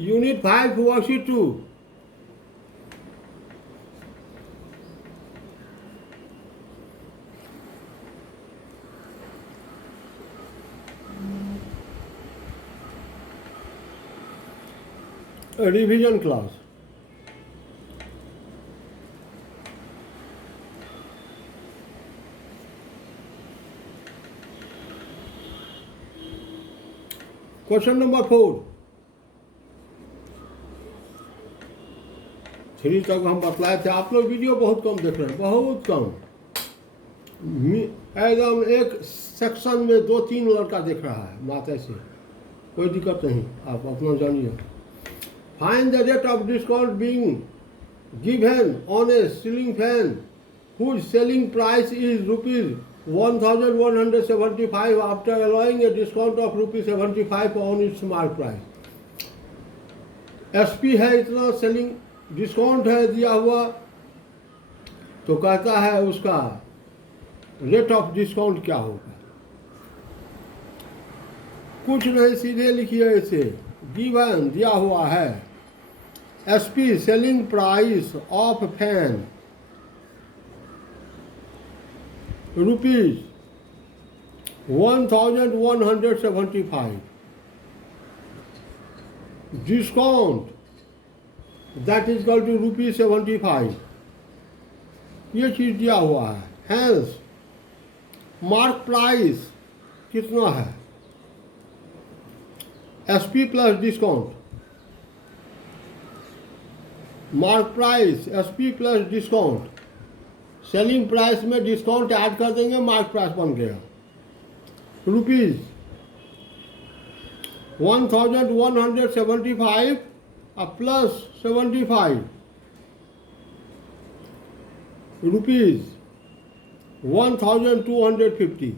Unit 5 worksheet 2. A revision class. Question number 4 3 तक हम बतलाए थे। आप लोग वीडियो बहुत कम देख रहे हैं, बहुत कम। एकदम एक सेक्शन में 2-3 लड़का देख रहा है माता से। कोई दिक्कत नहीं, आप अपना जानिए। Find the rate of discount being given on A ceiling fan whose selling price is rupees 1175 after allowing a discount of rupees 75 on its mark price। SP है इतना, सेलिंग डिस्काउंट है दिया हुआ, तो कहता है उसका रेट ऑफ डिस्काउंट क्या होगा। कुछ नहीं, सीधे लिखिए इसे। गिवन दिया हुआ है, SP selling price of fan rupees 1175, discount that is equal to rupees 75, ये चीज दिया हुआ है। हैंस मार्क प्राइस कितना है, SP plus discount. Mark price SP plus discount, selling price में डिस्काउंट ऐड कर देंगे, मार्क प्राइस बन गया रुपीज 1175 प्लस 75 रुपीज 1250,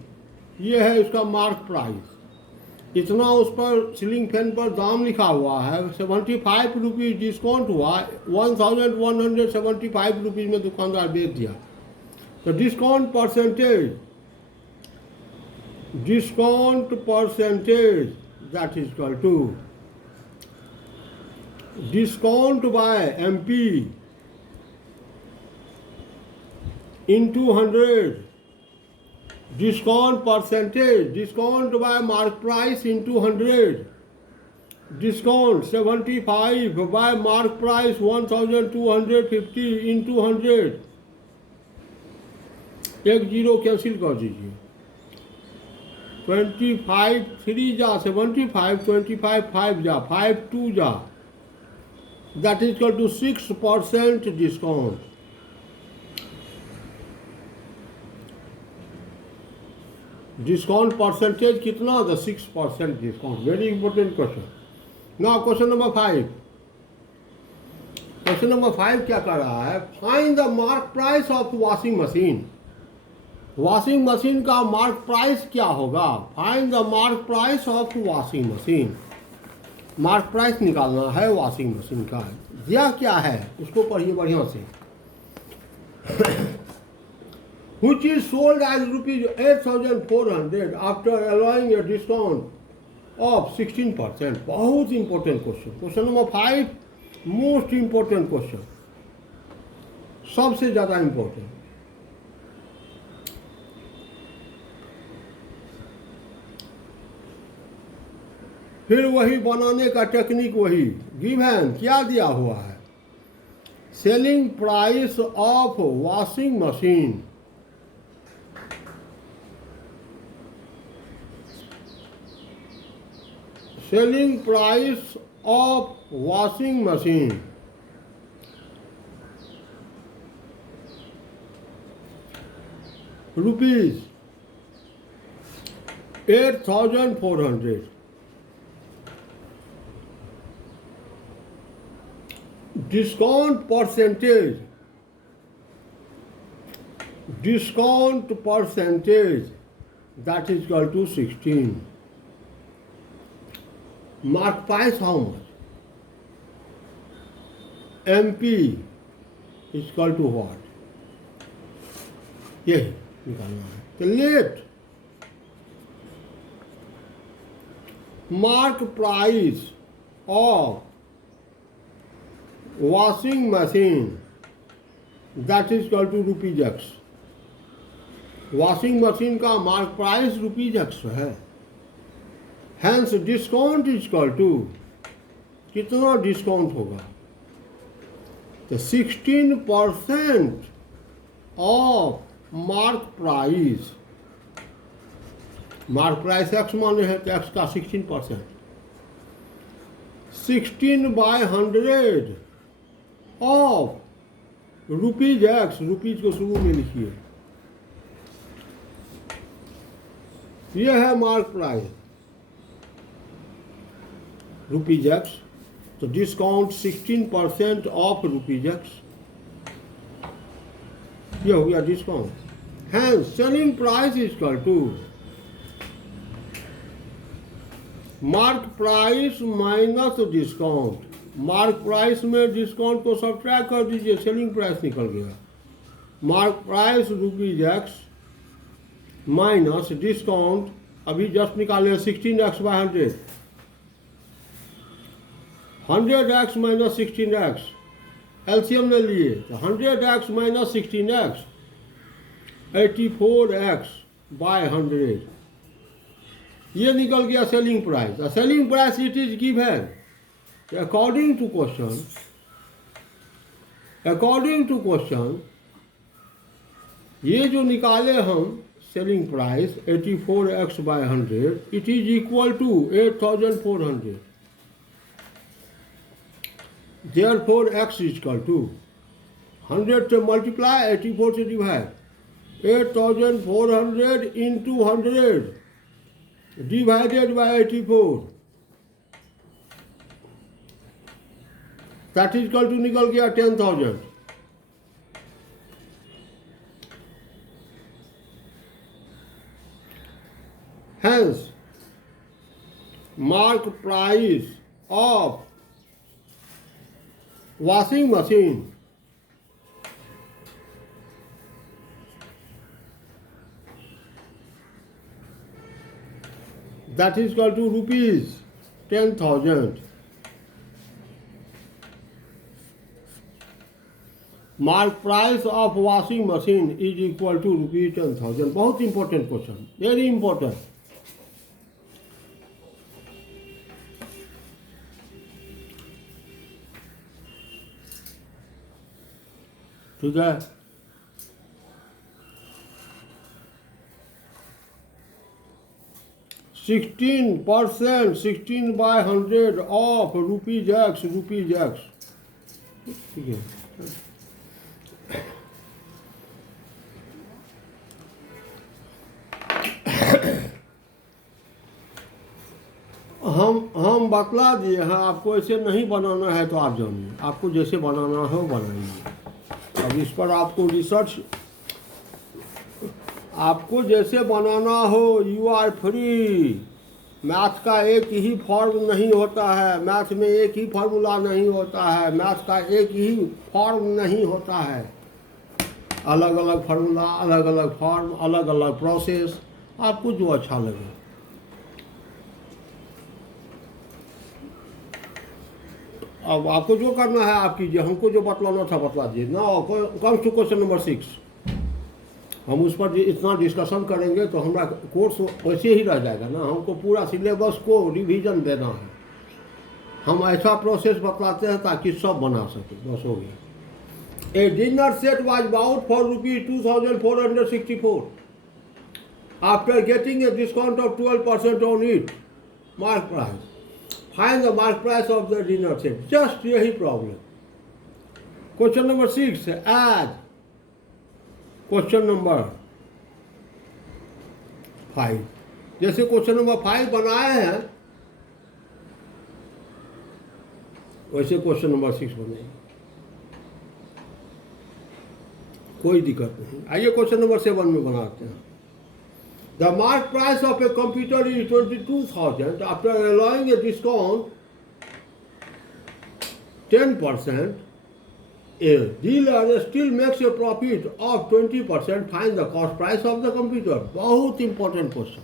ये है इसका मार्क प्राइस। इतना उस पर सीलिंग फैन पर दाम लिखा हुआ है, 75 रुपीज़ डिस्काउंट हुआ, 1175 रुपीज़ में दुकानदार बेच दिया। तो discount percentage that is equal to discount by MP into 100, discount percentage, discount by mark price into 100, discount 75 by mark price 1250 into 100, एक जीरो कैंसिल कर दीजिए। 25 3 जा 75, 25 5 जा 5 2 जा, that is equal to 6% discount. Discount percentage कितना था, 6% discount. Very important question. Now question number 5। Question number 5 क्या कर रहा है, find the mark price of washing machine. Washing machine का मार्क प्राइस क्या होगा, find the mark price of washing machine. Mark price निकालना है वॉशिंग मशीन का। दिया क्या है उसको पढ़िए बढ़िया से। Which is sold as rupees 8,400 after allowing a discount of 16%। बहुत important question. Question number 5 most important question, सबसे ज़्यादा इंपॉर्टेंट। फिर वही बनाने का टेक्निक वही। गिवन क्या दिया हुआ है, selling price of washing machine, selling price of washing machine rupees 8,400, discount percentage that is equal to 16। mark price how much, MP is equal to what, यही निकालना है। तो let mark price of washing machine, that is equal to rupees x. Washing machine का mark price rupees x है, hence discount is equal to, कितना discount होगा, तो 16% of mark price, mark price x माने हैं तो एक्स का 16%, 16/100 of rupees x, rupees को शुरू में लिखिए, ये है मार्क प्राइस रुपीज एक्स, तो डिस्काउंट 16% ऑफ रुपीज एक्स, ये हो गया डिस्काउंट। है selling price is equal to mark price minus discount, mark price में डिस्काउंट को सब्ट्रैक्ट कर दीजिए, सेलिंग प्राइस निकल गया। Mark price rupees x minus discount, अभी जस्ट निकाले 16x/100, 100x minus 16x, LCM ले लिए तो 100x माइनस 16x 84x/100, ये निकल गया selling price. Selling price it is given according to question, ये जो निकाले हम selling price 84x/100, it is equal to 8400, therefore x is equal to 100 से मल्टीप्लाई 84 से divide, 8400 into 100 divided by 84, that is equal to निकल गया 10,000। Hence, mark price of washing machine that is equal to rupees 10,000. Mark price of washing machine is equal to rupees 10,000. बहुत important question, very important. ठीक है, %16, 16/100 of rupees x, ठीक है। हम बतला दिए हैं आपको, ऐसे नहीं बनाना है तो आप जानिए, आपको जैसे बनाना हो बनाइए। अब इस पर आपको रिसर्च, आपको जैसे बनाना हो, यू आर फ्री। मैथ का एक ही फॉर्म नहीं होता है, मैथ में एक ही फार्मूला नहीं होता है, मैथ का एक ही फॉर्म नहीं होता है, अलग अलग फार्मूला, अलग अलग फॉर्म, अलग अलग प्रोसेस, आपको जो अच्छा लगे। अब आपको जो करना है आप कीजिए, हमको जो बतलाना था बतला दीजिए। Now comes to question number 6, हम उस पर इतना डिस्कशन करेंगे तो हमारा कोर्स वैसे ही रह जाएगा ना, हमको पूरा सिलेबस को रिवीजन देना है। हम ऐसा प्रोसेस बतलाते हैं ताकि सब बना सके, बस हो गया। A dinner set was about for ₹2464 after getting a discount of 12% on it, mark price, find the mark price of the dinner set. Just यही प्रॉब्लम। Question number 6 as question number 5, जैसे क्वेश्चन नंबर 5 बनाए हैं वैसे question number 6 बनेगा, कोई दिक्कत नहीं। आइए क्वेश्चन नंबर 7 में बनाते हैं। The mark price of a computer is 22,000 after allowing a discount 10%. A dealer still makes a profit of 20%. Find the cost price of the computer. बहुत इंपॉर्टेंट क्वेश्चन,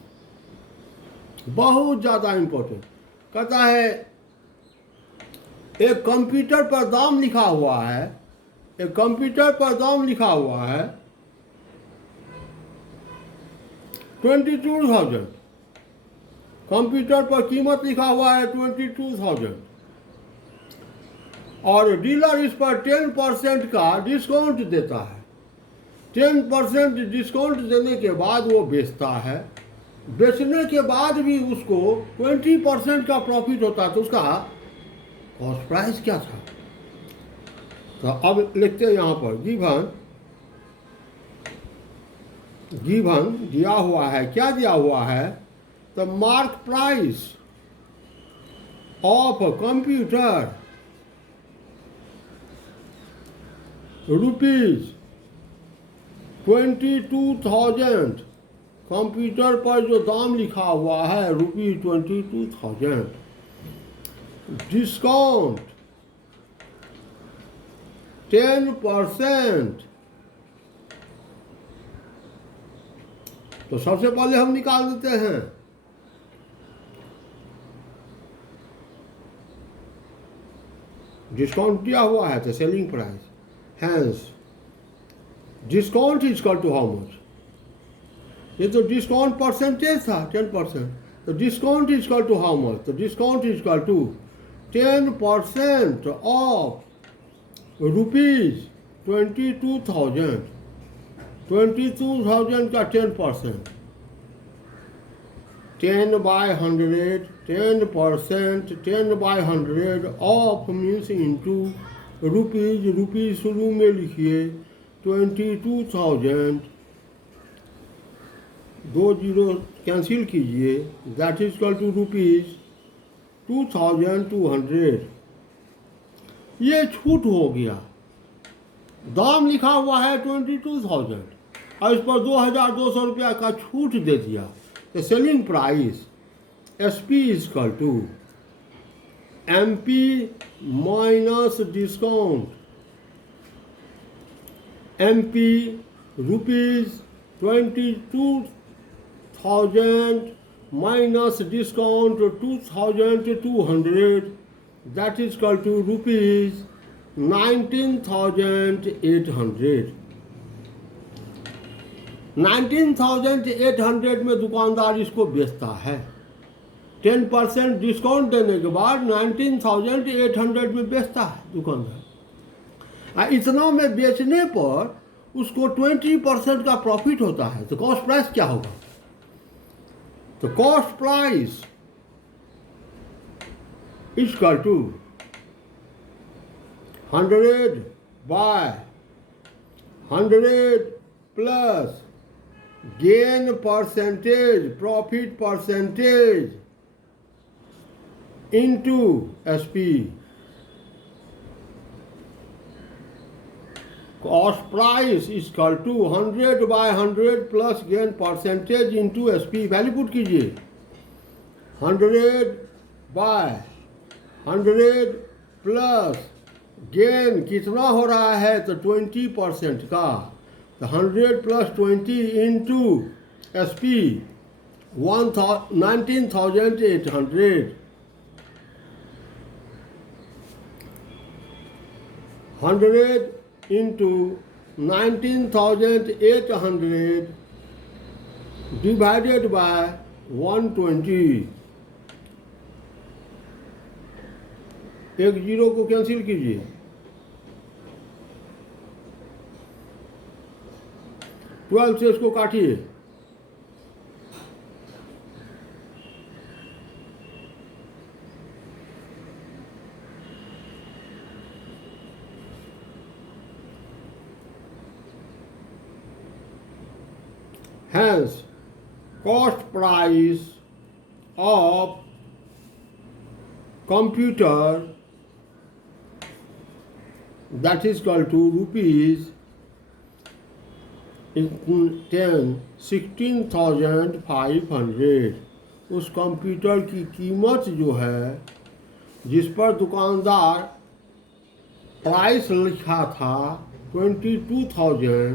बहुत ज़्यादा इंपॉर्टेंट। कहता है एक कंप्यूटर पर दाम लिखा हुआ है, एक कंप्यूटर पर दाम लिखा हुआ है 22,000, कंप्यूटर पर कीमत लिखा हुआ है 22,000 और डीलर इस पर 10% का डिस्काउंट देता है। 10% डिस्काउंट देने के बाद वो बेचता है, बेचने के बाद भी उसको 20% का प्रॉफिट होता है। तो उसका कॉस्ट प्राइस क्या था? तो अब लिखते हैं यहाँ पर गिवन दिया हुआ है। क्या दिया हुआ है? The mark price of computer ₹22,000। Computer पर जो दाम लिखा हुआ है ₹22,000। डिस्काउंट 10%। तो सबसे पहले हम निकाल देते हैं डिस्काउंट दिया हुआ है तो selling price, hence discount is equal to how much? ये तो डिस्काउंट परसेंटेज था 10%, तो discount is equal to how much? तो discount is equal to 10% of ₹22,000। 22,000 का 10%, 10/100, 10%, 10/100 of means into rupees. Rupees शुरू में लिखिए 22,000, 2 जीरो कैंसिल कीजिए, दैट इज इक्वल टू ₹2,200। ये छूट हो गया। दाम लिखा हुआ है 22,000 और इस पर 2,200 रुपया का छूट दे दिया। तो selling price SP is equal to MP minus discount. MP ₹22,000 minus discount 2,200, that is equal to ₹19,800। 19,800 में दुकानदार इसको बेचता है। 10% डिस्काउंट देने के बाद 19,800 में बेचता है दुकानदार। इतना में बेचने पर उसको 20% का प्रॉफिट होता है। तो कॉस्ट प्राइस क्या होगा? तो cost price is equal to 100/100 plus gain percentage, profit percentage into SP। Cost price is equal to 100/100 plus gain percentage into SP। Value put कीजिए 100/100 प्लस गेन कितना हो रहा है? तो 20% का। तो 100 plus 20 into SP 19,800। 100 into 19,800 divided by 120। एक zero को कैंसिल कीजिए, 12 से इसको काटिए, hence cost price of computer that is equal to ₹16,500। उस कंप्यूटर की कीमत जो है जिस पर दुकानदार प्राइस लिखा था 22,000,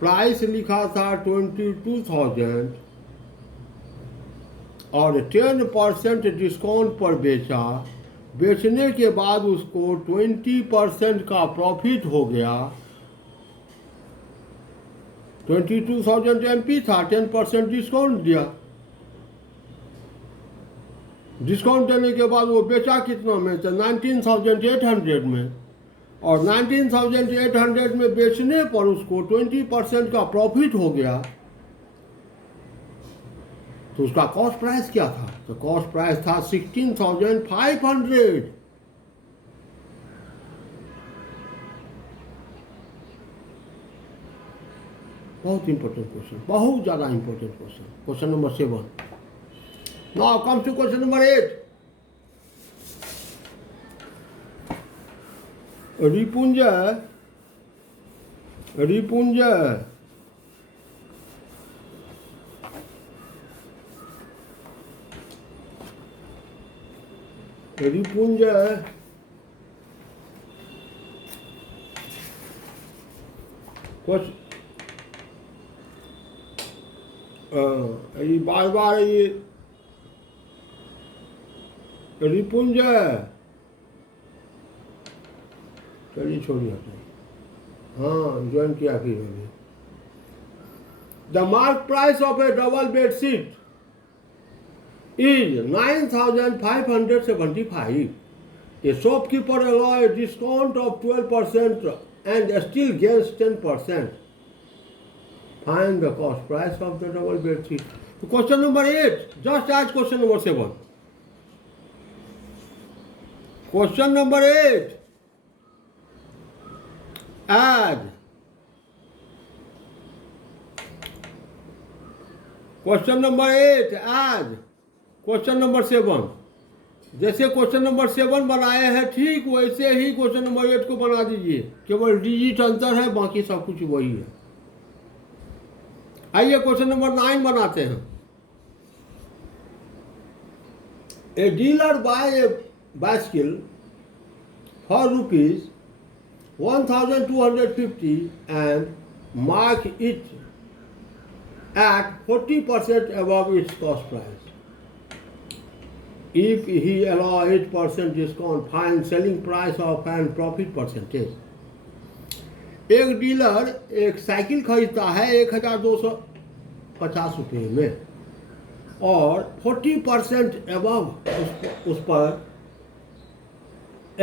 प्राइस लिखा था 22,000 और 10% डिस्काउंट पर बेचा, बेचने के बाद उसको 20% का प्रॉफिट हो गया, 22,000 MP था, 10% डिस्काउंट दिया। डिस्काउंट देने के बाद वो बेचा कितना में, तो 19,800 में, और 19,800 में बेचने पर उसको 20% का प्रॉफिट हो गया। तो उसका कॉस्ट प्राइस क्या था, तो कॉस्ट प्राइस था 16,500। बहुत इंपॉर्टेंट क्वेश्चन, बहुत ज़्यादा important question. Question number 7। Now come to question number 8। Ripunjay Ripunjay Ripunjay ये बार बार ये रिपुंजय, चलिए छोड़िए, हाँ ज्वाइन किया कि the mark price of A double bedsheet is 9,575. A shopkeeper allows a discount of 12% and still gains 10%. Find the cost price of the double bed sheet. So question number 8, just as question number 7. Question number 8. Add. Question number 8, add. Question number 7, जैसे question number 7 बनाए हैं ठीक वैसे ही question number 8 को बना दीजिए, केवल digit अंतर है, बाकी सब कुछ वही है। आइए क्वेश्चन नंबर 9 बनाते हैं। A dealer buy a bicycle for ₹1,250 and mark it at 40% above its cost price. If he allow 8% discount, find selling price of and profit percentage. एक डीलर एक साइकिल खरीदता है 1,250 रुपये में और 40% एबव उस पर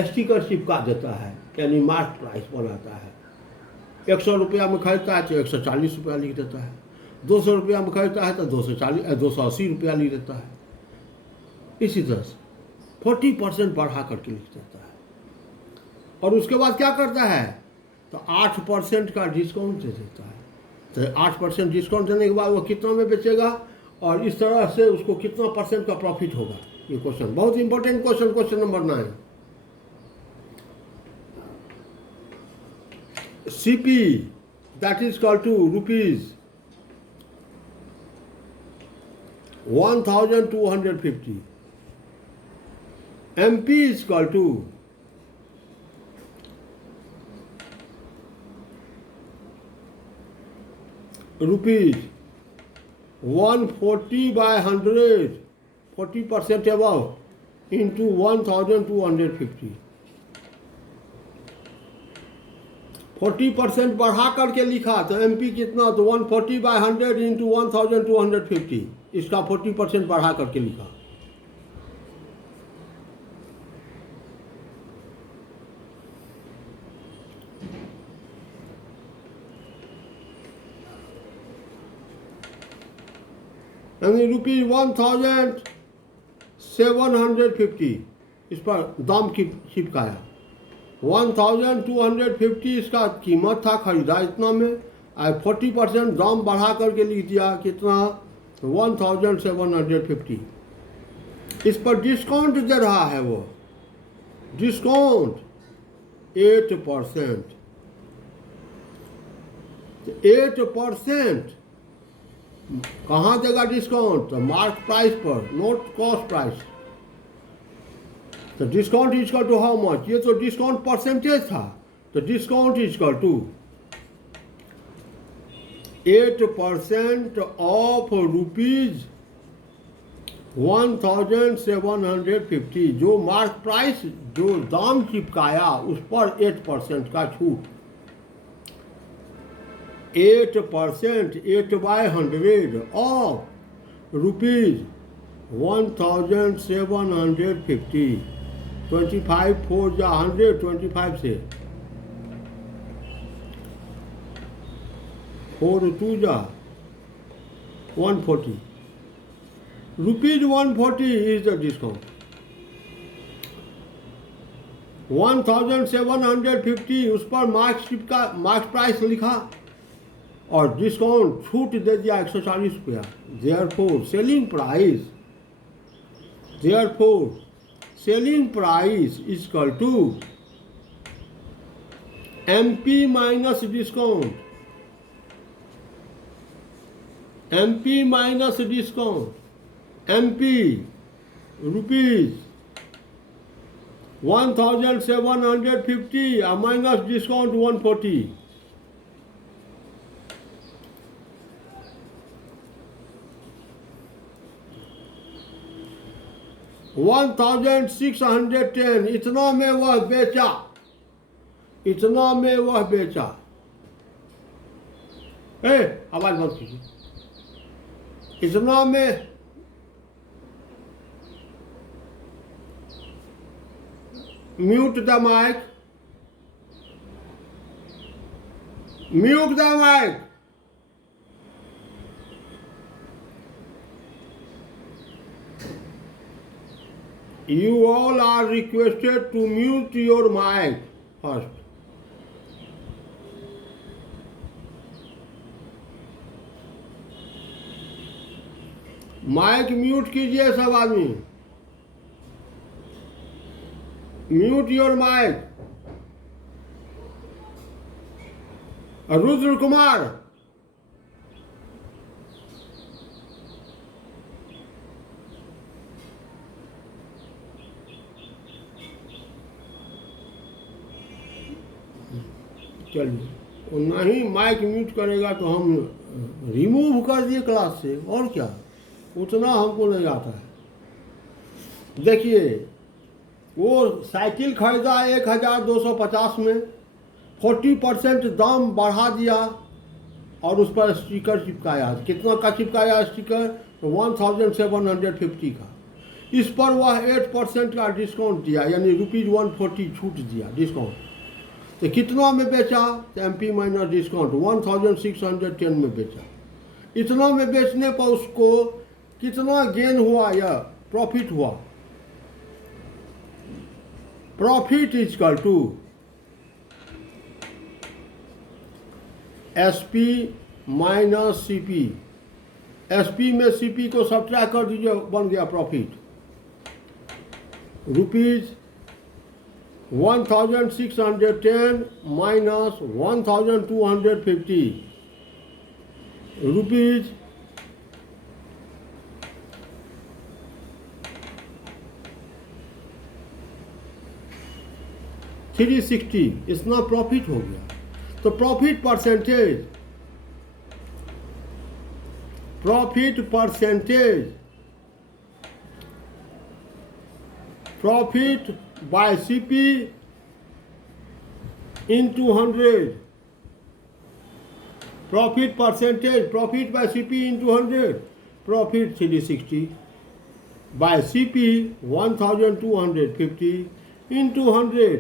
स्टिकर चिपका देता है, यानी मार्क प्राइस बनाता है। 100 रुपया में खरीदता है तो 140 रुपया लिख देता है, 200 रुपया में खरीदता है तो 280 रुपया लिख देता है। इसी तरह से 40% बढ़ा करके लिख देता है और उसके बाद क्या करता है, तो 8% का डिस्काउंट दे देता है। तो 8% डिस्काउंट देने के बाद वो कितना में बेचेगा और इस तरह से उसको कितना % का प्रॉफिट होगा। ये क्वेश्चन बहुत important question, question number 9। CP that is equal to ₹1,250. MP is equal to ₹140 by 100, 40% above into 1,250. 40% बढ़ा करके लिखा तो MP कितना, तो 140 by 100 into 1,250, इसका 40% बढ़ा करके लिखा। यानी ₹1,750 इस पर दाम चिपकाया। 1,250 इसका कीमत था, खरीदा इतना में, 40% दाम बढ़ा करके लिख दिया कितना, 1,750। इस पर डिस्काउंट दे रहा है वो, डिस्काउंट 8%। 8% कहाँ देगा डिस्काउंट, तो मार्क प्राइस पर, नॉट कॉस्ट प्राइस। तो discount is equal to how much, ये तो डिस्काउंट परसेंटेज था, तो discount is equal to 8% of 1750, जो मार्क प्राइस जो दाम चिपकाया उस पर 8% का छूट, 8%, 8/100 ऑफ ₹1750, 25 4 जा 100, 25 से 4 2 जा 140, ₹140 is the discount. 1750 उस पर मार्क्स प्राइस लिखा और डिस्काउंट छूट दे दिया 140 रुपया। Therefore selling price is equal to MP minus discount, MP minus discount, MP rupees 1750 minus discount 140, 1610, इतना में वह बेचा, आवाज बंद कीजिए, इतना में mute the mic, You all are requested to mute your mic first. Mic mute कीजिए सब आदमी, mute your mic. Rudra Kumar, चलिए, नहीं माइक म्यूट करेगा तो हम रिमूव कर दिए क्लास से, और क्या, उतना हमको नहीं आता है। देखिए, वो साइकिल खरीदा 1250 में, 40% दाम बढ़ा दिया और उस पर स्टिकर चिपकाया। कितना का चिपकाया स्टिकर? 1750 का। इस पर वह 8% का डिस्काउंट दिया, यानी ₹140 छूट दिया डिस्काउंट। तो कितना में बेचा? तो MP माइनस डिस्काउंट 1610 में बेचा। इतना में बेचने पर उसको कितना गेन हुआ या प्रॉफिट हुआ? Profit is equal to SP minus CP। SP में CP को सब्ट्रैक्ट कर दीजिए, बन गया प्रॉफिट ₹1610 माइनस 1250 रुपीज 360, इतना प्रॉफिट हो गया। तो profit percentage profit by CP into 100, profit percentage profit by CP into 100, profit 360 by CP 1250 into 100,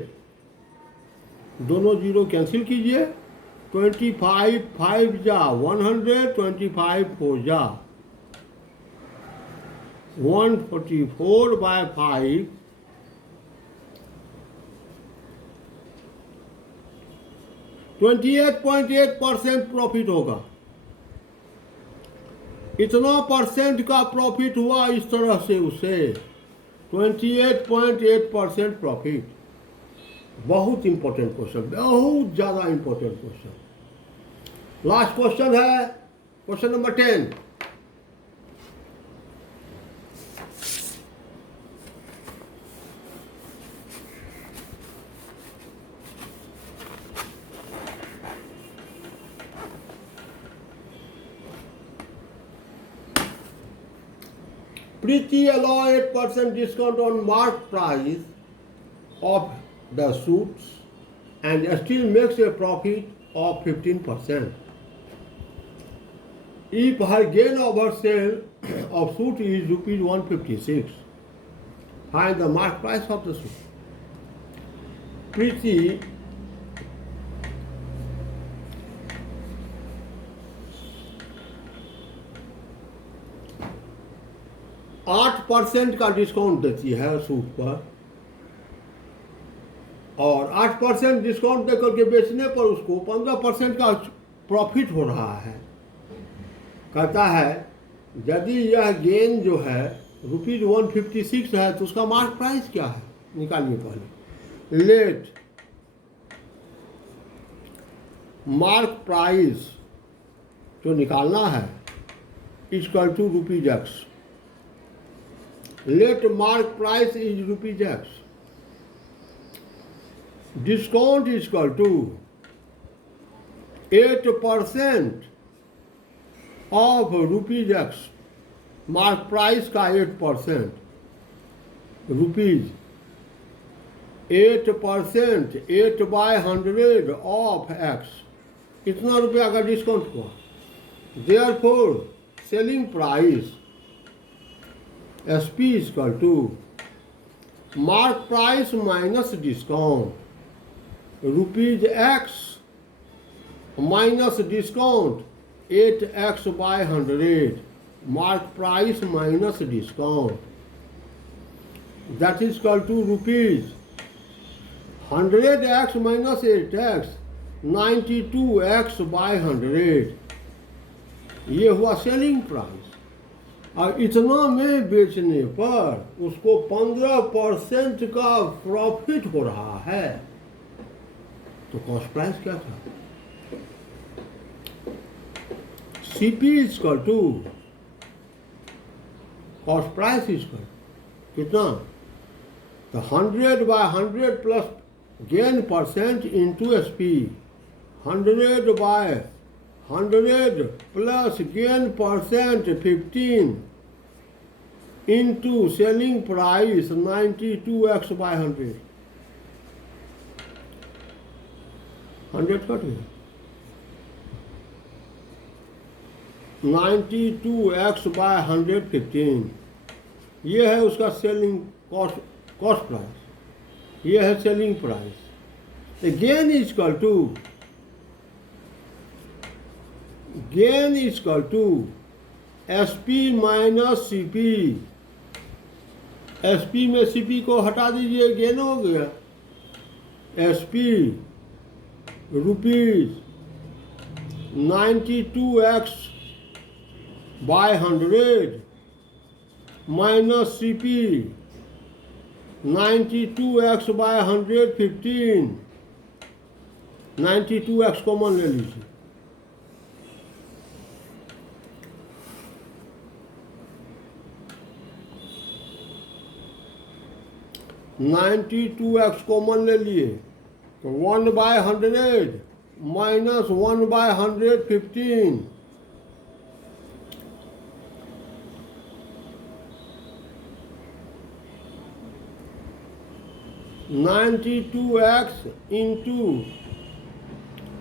दोनों जीरो कैंसिल कीजिए। 25 5 जा 100, 25 4 जा 144 बाय 5, 28.8% प्रॉफिट होगा। इतना परसेंट का प्रॉफिट हुआ इस तरह से उसे 28.8% प्रॉफिट। बहुत इंपॉर्टेंट क्वेश्चन, बहुत ज़्यादा इंपॉर्टेंट क्वेश्चन। लास्ट क्वेश्चन है question number 10। Preeti allow 8% discount on mark price of the suits and still makes a profit of 15%. If her gain of her sale of suit is rupees 156, find the mark price of the suit. Preeti %8 का discount देती है suit पर, और 8% discount देकर के बेचने पर उसको 15% का प्रॉफिट हो रहा है। कहता है यदि यह गेन जो है रुपीज 156 है तो उसका मार्क प्राइस क्या है, निकालिए पहले। लेट मार्क प्राइस जो निकालना है equal to rupees x. Let mark price is rupees X. Discount is equal to 8% of rupees X. Mark price का 8%, rupees 8%, 8/100 of X. इतना रुपया का डिस्काउंट हुआ। Therefore, selling price SP is equal to mark price minus discount rupees X minus discount 8x/100 mark price minus discount, that is equal to rupees 100x minus 8x 92x/100। ये हुआ selling price. और इतना में बेचने पर उसको 15% का profit हो रहा है। तो कॉस्ट प्राइस क्या था? CP is equal to cost price is equal कितना? तो 100/100 plus gain % into SP, 100/100 plus gain % 15 into selling price 92x/100। 100 cut गया, 92x/100 15। ये है उसका सेलिंग कॉस्ट प्राइस, ये है selling price. Gain is equal to SP minus CP। SP में CP को हटा दीजिए, गेन हो गया। SP rupees 92x/100 minus CP 92x/100 15। 92x common ले लीजिए। 92x कॉमन ले लिए तो 1/100 माइनस 1/100 15। 92x इंटू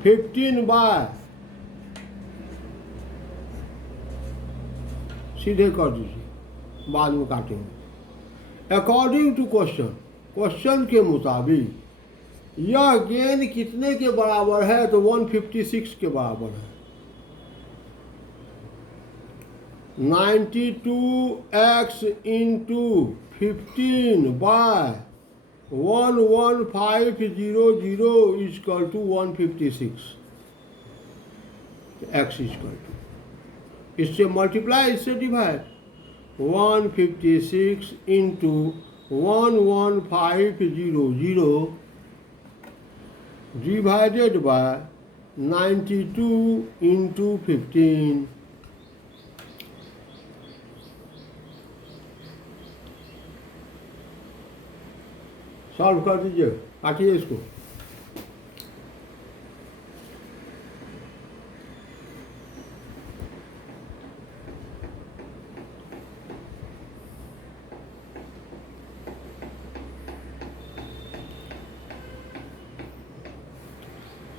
15 सीधे कर दीजिए, बाद में काटेंगे। अकॉर्डिंग टू क्वेश्चन के मुताबिक यह गेन कितने के बराबर है? तो 156 के बराबर है। 92x into 15/11500 is equal to 156। x is equal to, इससे मल्टीप्लाई, इससे divide. 156 into 11500 divided by 92 into 15। Solve कर दीजिए, काटिए इसको।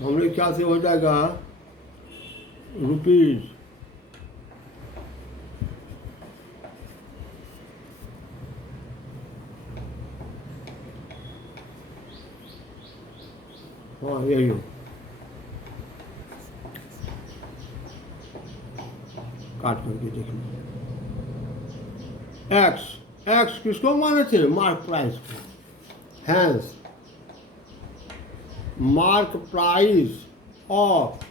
हमारे ख्याल से हो जाएगा रुपीज़, हाँ यही हो, काट करके देख लो। एक्स, एक्स किसको माने थे? मार्क प्राइस को। Hence mark price of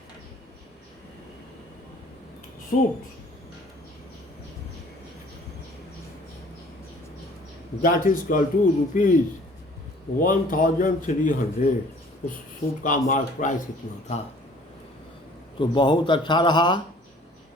suit that is equal to ₹1300। उस सूट का मार्क प्राइस इतना था। तो बहुत अच्छा रहा।